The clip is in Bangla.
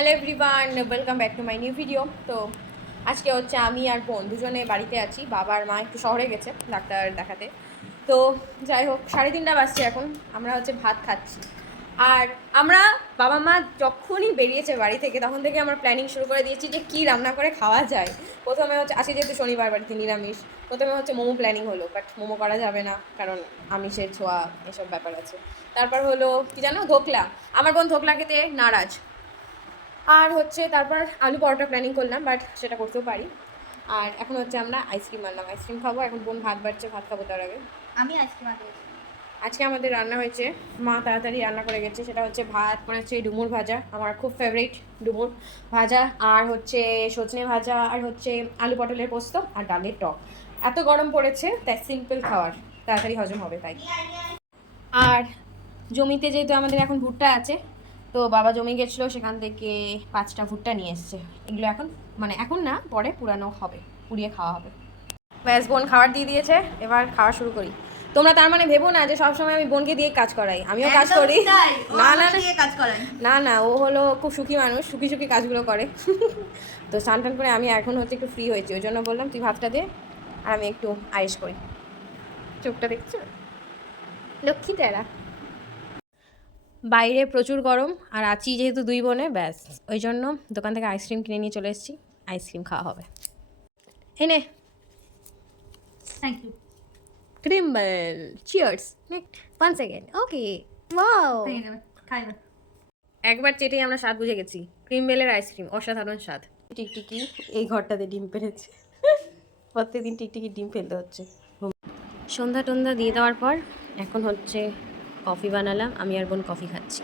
Hello everyone, welcome back to my new video. তো আজকে হচ্ছে আমি আর বোন দুজনে বাড়িতে আছি। বাবা আর মা একটু শহরে গেছে ডাক্তার দেখাতে। তো যাই হোক, 3:30 বাজছে এখন। আমরা হচ্ছে ভাত খাচ্ছি। আর আমরা বাবা মা যখনই বেরিয়েছে বাড়ি থেকে তখন থেকে আমরা প্ল্যানিং শুরু করে দিয়েছি যে কী রান্না করে খাওয়া যায়। প্রথমে হচ্ছে আজকে যেহেতু শনিবার, বাড়িতে নিরামিষ, প্রথমে হচ্ছে মোমো প্ল্যানিং হলো, বাট মোমো করা যাবে না কারণ আমিষের ছোঁয়া এসব ব্যাপার আছে। তারপর হলো কি জানো, ধোকলা। আমার বোন ধোকলা খেতে নারাজ। আর হচ্ছে তারপর আলু পরোটা প্ল্যানিং করলাম, বাট সেটা করতেও পারি। আর এখন হচ্ছে আমরা আইসক্রিম আনলাম, আইসক্রিম খাবো। এখন বোন ভাত বাড়ছে, ভাত খাবো তার আগে। আমি আইসক্রিম আনতে গেছি। আজকে আমাদের রান্না হয়েছে, মা তাড়াতাড়ি রান্না করে গেছে। সেটা হচ্ছে ভাত করেছে, ডুমুর ভাজা, আমার খুব ফেভারিট ডুমুর ভাজা, আর হচ্ছে সজনে ভাজা, আর হচ্ছে আলু পটলের পোস্ত, আর ডালের টক। এত গরম পড়েছে তাই সিম্পল খাওয়ার, তাড়াতাড়ি হজম হবে তাই। আর জমিতে যেহেতু আমাদের এখন ভুট্টা আছে, তো বাবা জমি গেছিলো, সেখান থেকে 5টা ভুট্টা নিয়ে এসছে। এগুলো এখন মানে এখন না, পরে পুরানো হবে, পুড়িয়ে খাওয়া হবে। ব্যাস, বোন খাবার দিয়ে দিয়েছে, এবার খাওয়া শুরু করি। তোমরা তার মানে ভেবো না যে সবসময় আমি বোনকে দিয়ে কাজ করাই, আমিও কাজ করি। না না না না, ও হলো খুব সুখী মানুষ, সুখী সুখী কাজগুলো করে। তো স্নান টান করে আমি এখন হচ্ছে একটু ফ্রি হয়েছি, ওই জন্য বললাম তুই ভাতটা দে আর আমি একটু আয়েশ করি। চোখটা দেখছো, লক্ষ্মী তেরা। বাইরে প্রচুর গরম, আর আছি যেহেতু দুই বোনে, ব্যাস ওই জন্য দোকান থেকে আইসক্রিম কিনে নিয়ে চলে এসেছি। আইসক্রিম খাওয়া হবে। এনে থ্যাংক ইউ। ক্রিম্বল, cheers. One second, okay. Wow, খাইবে। একবার চেটেই আমরা স্বাদ বুঝে গেছি। ক্রিমবেলের আইসক্রিম অসাধারণ স্বাদ। টিকটিকি এই ঘরটাতে ডিম পেড়েছে। প্রত্যেকদিন টিকটিকি ডিম ফেলতে হচ্ছে। সন্ধ্যা টন্ধা দিয়ে দেওয়ার পর এখন হচ্ছে কফি বানালাম, আমি আর বোন কফি খাচ্ছি।